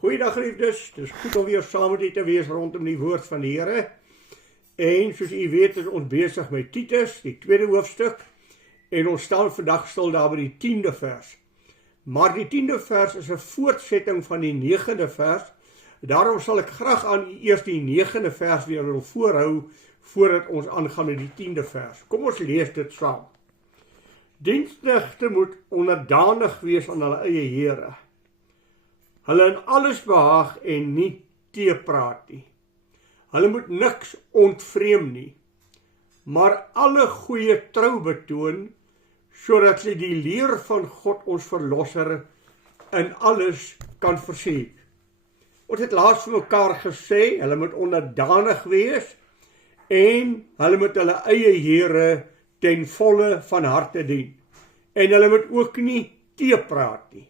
Goeiedag liefdes, het is goed om weer saam met u te wees rondom die woord van die Here. En soos u weet is ons besig met Titus, die tweede hoofstuk. En ons staan vandag stil daar by die 10de vers. Maar die 10de vers is 'n voortsetting van die 9de vers. Daarom sal ek graag aan u eers die 9de vers weer wil voorhou, voordat ons aangaan met die 10de vers. Kom ons lees dit saam. Diensknegte moet onderdanig wees aan hulle eie here. Hulle in alles behaag en nie teepraat nie. Hulle moet niks ontvreem nie, maar alle goeie trou betoon, sodat hulle die leer van God ons verlosser in alles kan verseker. Ons het laas vir mekaar gesê, hulle moet onderdanig wees en hulle moet hulle eie here ten volle van harte dien. En hulle moet ook nie teepraat nie.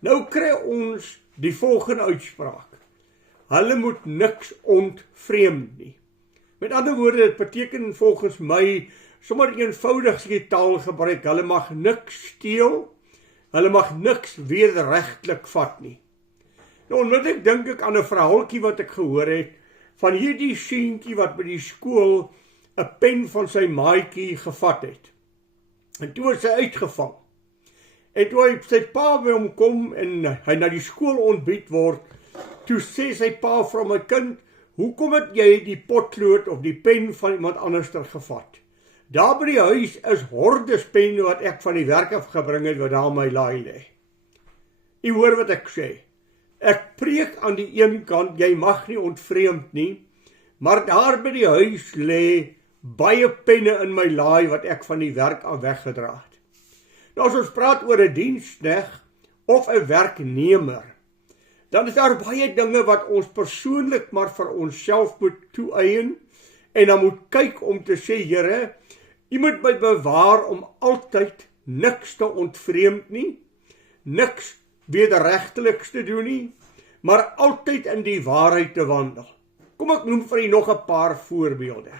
Nou kry ons die volgende uitspraak. Hulle moet niks ontvreem nie. Met ander woorde, dit beteken volgens my, sommer eenvoudig die taal gebruik, hulle mag niks steel, hulle mag niks wederregtelik vat nie. Nou onmiddellik dink ek aan 'n verhaaltjie wat ek gehoor het, van hierdie seentjie wat by die skool 'n pen van sy maatjie gevat het. En toe is hy uitgevang. En toe hy sy pa by hom kom en hy na die skool ontbied word, toe sê sy pa vir my kind, hoekom het jy die potlood of die pen van iemand anders gevat? Daar by die huis is hordes penne wat ek van die werk af gebring het, wat daar in my laai lê. U hoor wat ek sê. Ek preek aan die een kant, jy mag nie ontvreemd nie, maar daar by die huis lê baie penne in my laai wat ek van die werk af weggedra het. Nou as ons praat oor 'n diensknegt of 'n werknemer, dan is daar baie dinge wat ons persoonlik maar vir onsself moet toeëien en dan moet kyk om te sê, Here, U moet my bewaar om altyd niks te ontvreemd nie, niks wederregteliks te doen nie, maar altyd in die waarheid te wandel. Kom ek noem vir u nog 'n paar voorbeelde.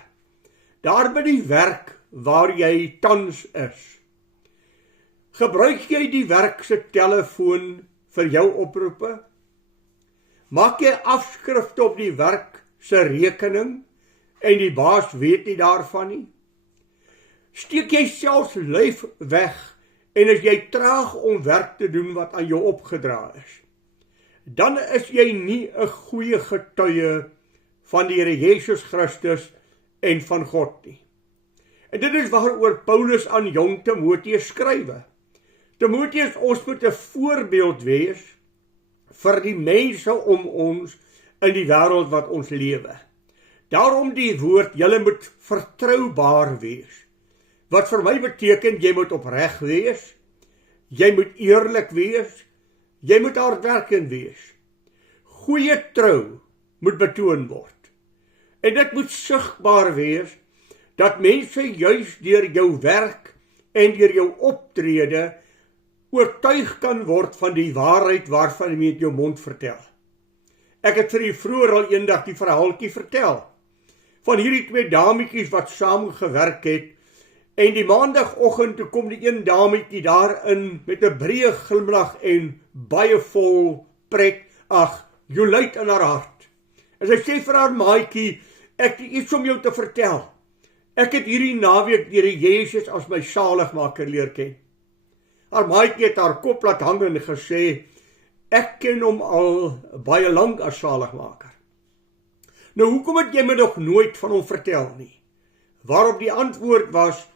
Daar by die werk waar jy tans is, gebruik jy die werk se telefoon vir jou oproepe? Maak jy afskrifte op die werk se rekening en die baas weet nie daarvan nie? Steek jy selfs lyf weg en as jy traag om werk te doen wat aan jou opgedra is? Dan is jy nie 'n goeie getuie van die Here Jesus Christus en van God nie. En dit is waaroor Paulus aan jong Timoteus skrywe. Timoteus, ons moet 'n voorbeeld wees vir die mense om ons in die wêreld wat ons lewe. Daarom die woord, julle moet vertroubaar wees. Wat vir my beteken, jy moet opreg wees, jy moet eerlik wees, jy moet hardwerkend wees. Goeie trou moet betoon word. En dit moet sigbaar wees, dat mense juis deur jou werk en deur jou optrede oortuig kan word van die waarheid waarvan jy met jou mond vertel. Ek het vir u vroeër al eendag die verhaaltjie vertel, van hierdie twee dametjies wat saam gewerk het, en die maandagoggend toe kom die een dametjie daarin met 'n breë glimlag en baie vol pret, jolijt in haar hart. En sy sê vir haar maatjie, ek het iets om jou te vertel. Ek het hierdie naweek die Here Jesus as my saligmaker leer ken. Haar maatjie het haar kop laat hang en gesê, ek ken hom al baie lank as saligmaker. Nou hoekom het jy my nog nooit van hom vertel nie? Waarop die antwoord was,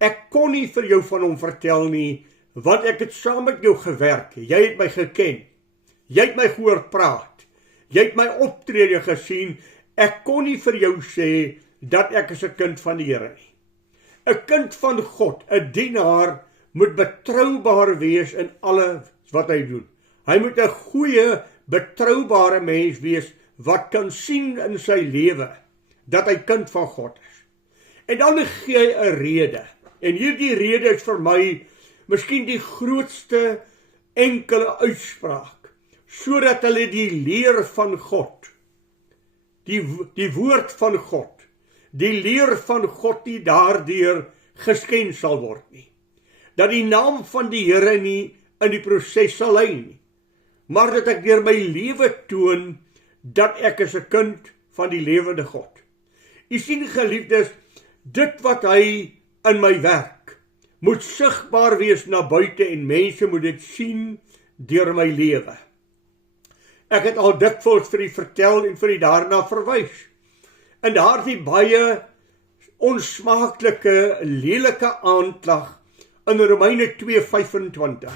ek kon nie vir jou van hom vertel nie, want ek het saam met jou gewerk, jy het my geken, jy het my gehoor praat, jy het my optrede gesien, ek kon nie vir jou sê, dat ek is 'n kind van die Here nie. 'n Kind van God, 'n dienaar, moet betroubaar wees in alles wat hy doen. Hy moet 'n goeie, betroubare mens wees, wat kan sien in sy lewe, dat hy kind van God is. En dan gee hy 'n rede, en hierdie rede is vir my, miskien die grootste enkele uitspraak, sodat hulle die leer van God, die woord van God, die leer van God nie daardeur gesken sal word nie. Dat die naam van die Here nie in die proses sal lei nie. maar dat ek deur my lewe toon, dat ek is 'n kind van die lewende God. U sien, geliefdes, dit wat hy in my werk, moet sigbaar wees na buite en mense moet dit sien deur my lewe. Ek het al dikwels vir u vertel en vir u daarna verwys. En daardie baie onsmaaklike, lelike aanklag in Romeine 2:25.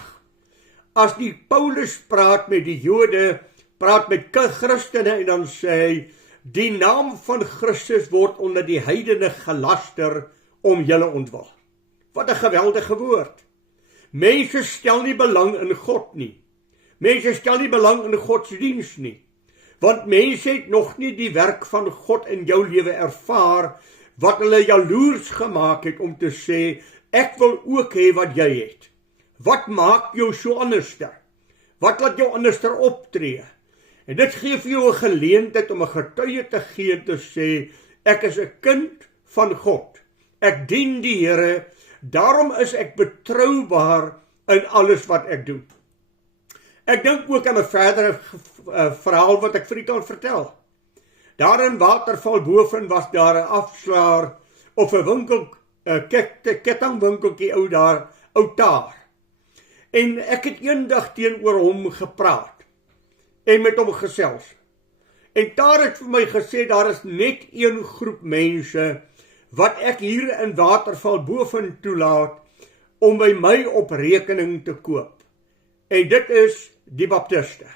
As die Paulus praat met die Jode, praat met Christene en dan sê hy, die naam van Christus word onder die heidene gelaster om julle ontwil. Wat 'n geweldige woord. Mense stel nie belang in God nie. Mense stel nie belang in godsdiens nie. Want mense het nog nie die werk van God in jou lewe ervaar, wat hulle jaloers gemaak het om te sê, ek wil ook hê wat jy het. Wat maak jou so anderster? Wat laat jou anderster optree? En dit gee vir jou 'n geleentheid om 'n getuie te gee en te sê, ek is 'n kind van God. Ek dien die Here, daarom is ek betroubaar in alles wat ek doen. Ek dink ook aan 'n verdere verhaal wat ek vir u kan vertel. Daar in Waterval boven was daar 'n afslaer of 'n winkel, 'n kettingwinkeltjie ou daar. En ek het eendag teenoor hom gepraat en met hom gesels. En daar het vir my gesê, daar is net een groep mense wat ek hier in Waterval boven toelaat om by my op rekening te koop. En dit is die baptiste.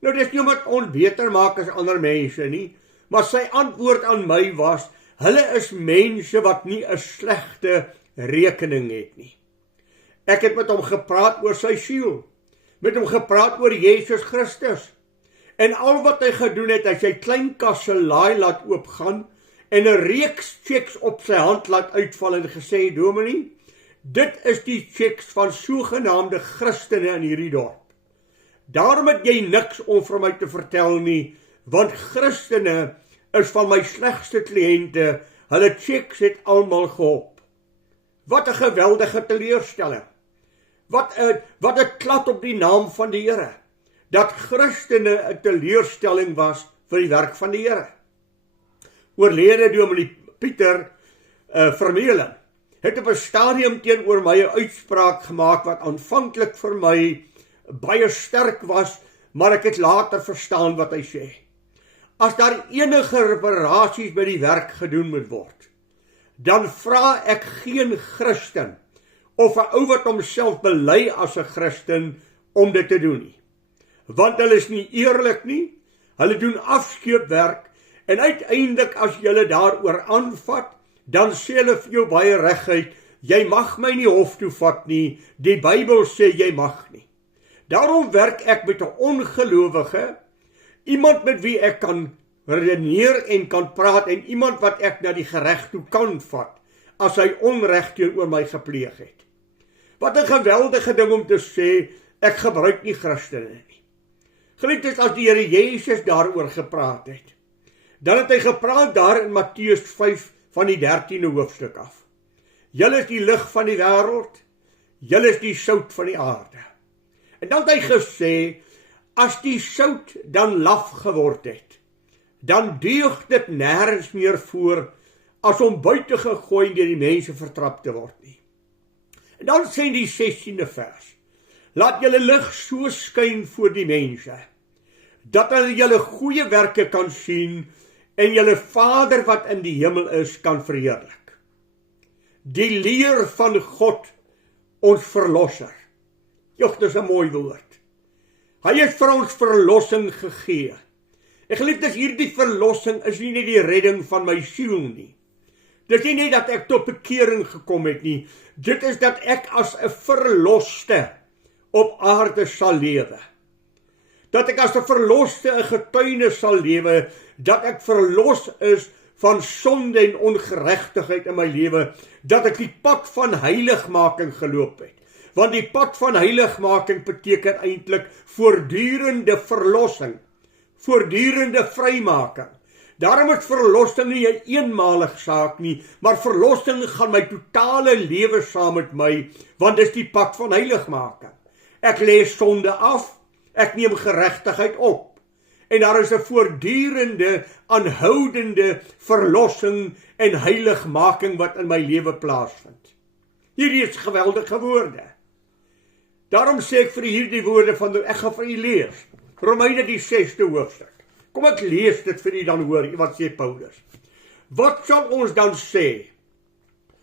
Nou, dis nie omdat ons beter maak as ander mense nie, maar sy antwoord aan my was, hulle is mense wat nie 'n slegte rekening het nie. Ek het met hom gepraat oor sy siel, met hom gepraat oor Jesus Christus, en al wat hy gedoen het, hy sy klein kasselaai laat oopgaan, en 'n reeks checks op sy hand laat uitval en gesê, dominee, dit is die checks van sogenaamde Christene in hierdie dorp. Daarom het jy niks om vir my te vertel nie, want Christene is van my slegste kliënte, hulle checks het almal geholp. Wat 'n geweldige teleurstelling. Wat 'n klap op die naam van die Here. Dat Christene 'n teleurstelling was vir die werk van die Here. Oorlede dominee Pieter Vermeulen het op 'n stadium teenoor my 'n uitspraak gemaak wat aanvanklik vir my baie sterk was, maar ek het later verstaan wat hy sê. As daar enige reparasies by die werk gedoen moet word, dan vra ek geen Christen of 'n ou wat homself bely as 'n Christen om dit te doen nie. Want hulle is nie eerlik nie, hulle doen afskeepwerk, en uiteindelik as jy hulle daaroor aanvat, dan sê hulle vir jou baie reguit, jy mag my nie hof toe vat nie, die Bybel sê jy mag nie. Daarom werk ek met 'n ongelowige, iemand met wie ek kan redeneer en kan praat, en iemand wat ek na die gereg toe kan vat, as hy onreg teenoor my gepleeg het. Wat 'n geweldige ding om te sê, ek gebruik nie Christene nie. Geliefdes, as die Here Jesus daaroor gepraat het, dan het hy gepraat daar in Matteus 5 van die 13de hoofstuk af. Julle is die lig van die wêreld, julle is die sout van die aarde. En dan het hy gesê, as die sout dan laf geword het, dan deug dit nêrens meer voor, as om buite gegooi en deur die mense vertrap te word nie. En dan sê die 16de vers, laat julle lig so skyn voor die mense, dat hulle julle goeie werke kan sien, en julle Vader wat in die hemel is, kan verheerlik. Die leer van God, ons verlosser. Jog, dis 'n mooi woord. Hy het vir ons verlossing gegee. En geliefdes, hierdie verlossing is nie net die redding van my siel nie. Dit is nie net dat ek tot bekering gekom het nie. Dit is dat ek as 'n verloste op aarde sal lewe. Dat ek as 'n verloste 'n getuienis sal lewe, dat ek verlos is van sonde en ongeregtigheid in my lewe, dat ek die pad van heiligmaking geloop het. Want die pad van heiligmaking beteken eintlik voortdurende verlossing, voortdurende vrymaking. Daarom is verlossing nie 'n eenmalige saak nie, maar verlossing gaan my totale lewe saam met my, want dis die pad van heiligmaking. Ek lê sonde af, Ek neem geregtigheid op. En daar is 'n voortdurende, aanhoudende verlossing en heiligmaking wat in my lewe plaasvind. Hierdie is geweldige woorde. Daarom sê ek vir hierdie woorde van, ek gaan vir u lees. Romeine die 6de hoofstuk. Kom ek lees dit vir u dan hoor, wat sê Paulus. Wat sal ons dan sê?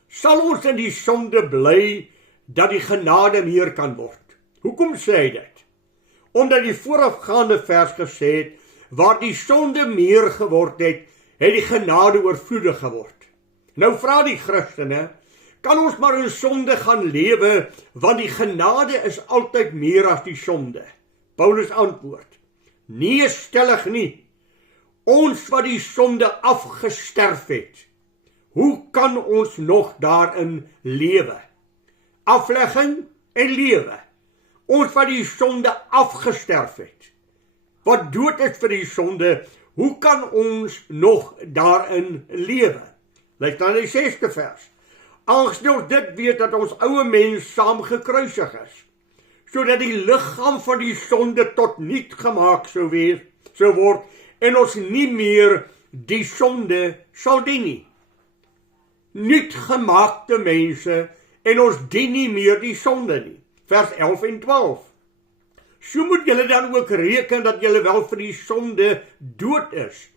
Sal ons in die sonde bly, dat die genade meer kan word? Hoekom sê hy dit? Omdat die voorafgaande vers gesê het, waar die sonde meer geword het, het die genade oorvloedig geword. Nou vra die Christene, kan ons maar in sonde gaan lewe, want die genade is altyd meer as die sonde? Paulus antwoord, nee, stellig nie. Ons wat die sonde afgesterf het, hoe kan ons nog daarin lewe? Aflegging en lewe. Ons wat die sonde afgesterf het, wat dood is vir die sonde, hoe kan ons nog daarin lewe? Luister dan die 6de vers. Aangesien ons dit weet dat ons oude mens saam gekruisig is, sodat die liggaam van die sonde tot niet gemaak sou word, en ons nie meer die sonde sal dien nie. Niet gemaakte mense, en ons dien nie meer die sonde nie. Vers 11 en 12. So moet julle dan ook reken dat julle wel vir die sonde dood is,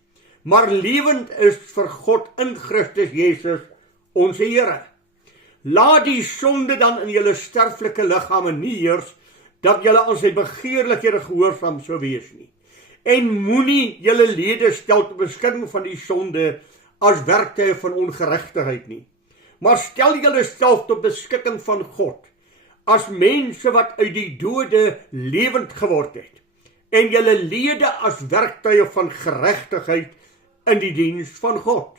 maar lewend is vir God in Christus Jesus, ons Here. Laat die sonde dan in julle sterflike liggame nie heers, dat julle aan sy begeerlikhede gehoorsaam sou wees nie. En moenie julle lede stel tot beskikking van die sonde as werktuie van ongeregtigheid nie, maar stel julle self tot beskikking van God, as mense wat uit die dode lewend geword het, en julle lede as werktuie van geregtigheid in die diens van God.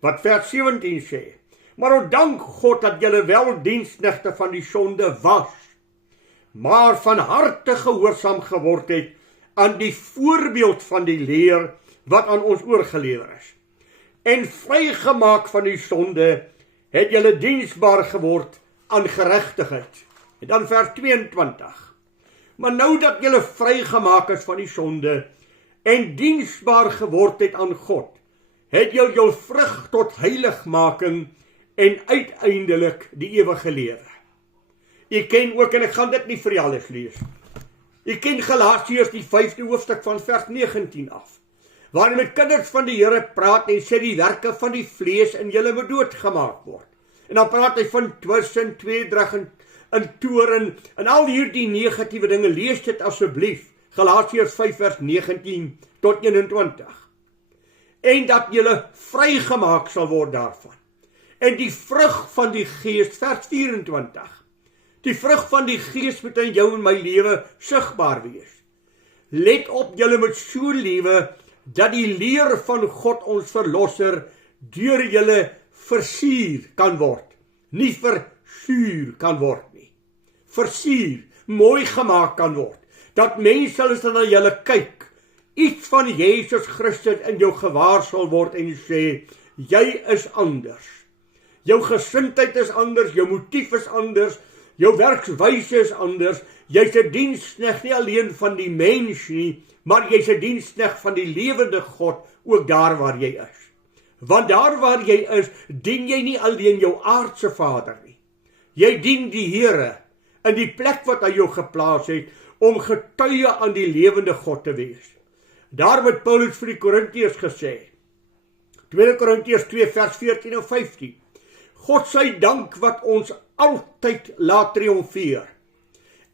Wat vers 17 sê, maar dank God dat julle wel diensknegte van die sonde was, maar van harte gehoorsaam geword het aan die voorbeeld van die leer wat aan ons oorgelewer is. En vrygemaak van die sonde het julle diensbaar geword aan geregtigheid. En dan vers 22. Maar nou dat julle vrygemaak is van die sonde en diensbaar geword het aan God, het julle jou vrug tot heiligmaking en uiteindelik die ewige lewe. Jy ken ook, en ek gaan dit nie vir julle alles lees, jy ken Galasiërs die 5de hoofstuk van vers 19 af, waar hy met kinders van die Here praat en sê die werke van die vlees in julle moet doodgemaak word. En dan praat hy van twis en tweedrag en toorn en al hierdie negatiewe dinge. Lees dit asseblief, Galasiërs 5 vers 19 tot 21. En dat julle vrygemaak sal word daarvan. En die vrug van die Gees, vers 24. Die vrug van die Gees moet in jou en my lewe sigbaar wees. Let op, julle moet so lewe, dat die leer van God ons verlosser deur julle versuur kan word. Nie versuur kan word nie. Versuur, mooi gemaak kan word. Dat mense as hulle na julle kyk, iets van Jesus Christus in jou gewaar sal word en sê, jy is anders. Jou gesindheid is anders, jou motief is anders, jou werkswyse is anders, jy's 'n diensknegt nie alleen van die mens nie, maar jy's 'n diensknegt van die lewende God, ook daar waar jy is. Want daar waar jy is, dien jy nie alleen jou aardse vader nie. Jy dien die Here in die plek wat hy jou geplaas het, om getuie aan die lewende God te wees. Daar het Paulus vir die Korintiërs gesê, 2 Korintiërs 2 vers 14 en 15, God sy dank wat ons altyd laat triomfeer,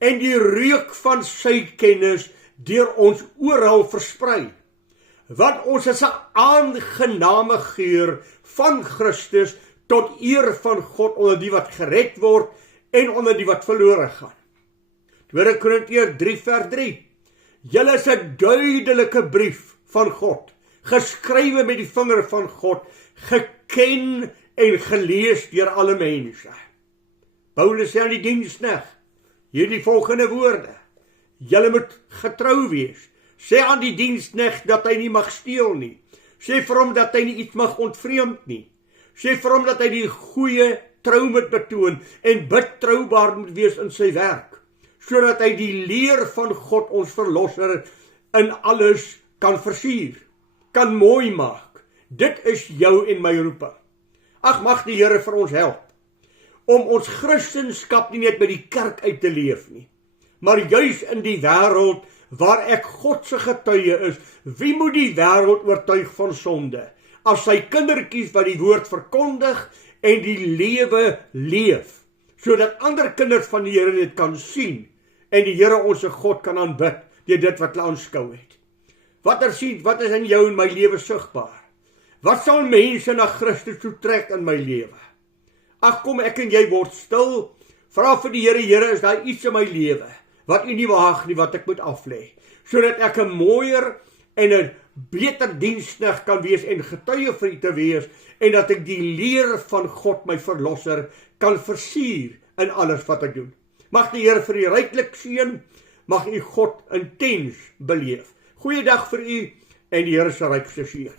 en die reuk van sy kennis deur ons oral versprei, want ons is 'n aangename geur van Christus tot eer van God onder die wat gered word en onder die wat verlore gaan. 2 Korintiërs 3 vers 3. Julle is 'n duidelike brief van God, geskrywe met die vinger van God, geken en gelees deur alle mense. Paulus sê aan die diensknegt hierdie volgende woorde: julle moet getrou wees. Sê aan die diensknegt dat hy nie mag steel nie. Sê vir hom dat hy nie iets mag ontvreemd nie. Sê vir hom dat hy die goeie trou moet betoon en betroubaar moet wees in sy werk. sodat hy die leer van God, ons verlosser, in alles kan versier, kan mooi maak. Dit is jou en my roeping. Ag, mag die Here vir ons help, om ons Christenskap nie net by die kerk uit te leef nie, maar juis in die wêreld, waar ek God se getuie is. Wie moet die wêreld oortuig van sonde? As sy kindertjies wat die woord verkondig en die lewe leef, sodat ander kinders van die Here dit kan sien en die Here ons God kan aanbid deur dit wat hulle aanskou het. Wat is in jou en my lewe sigbaar? Wat sal mense na Christus toe trek in my lewe? Ag, kom ek en jy word stil, vra vir die Here, Here, is daar iets in my lewe wat U nie waag nie, wat ek moet aflê, sodat ek 'n mooier en 'n beter diensknegt kan wees en getuie vir U te wees, en dat ek die leer van God, my verlosser, kan versier in alles wat ek doen. Mag die Here vir U ryklik seën, mag U God intens beleef. Goeiedag vir U en die Here se rykste seën.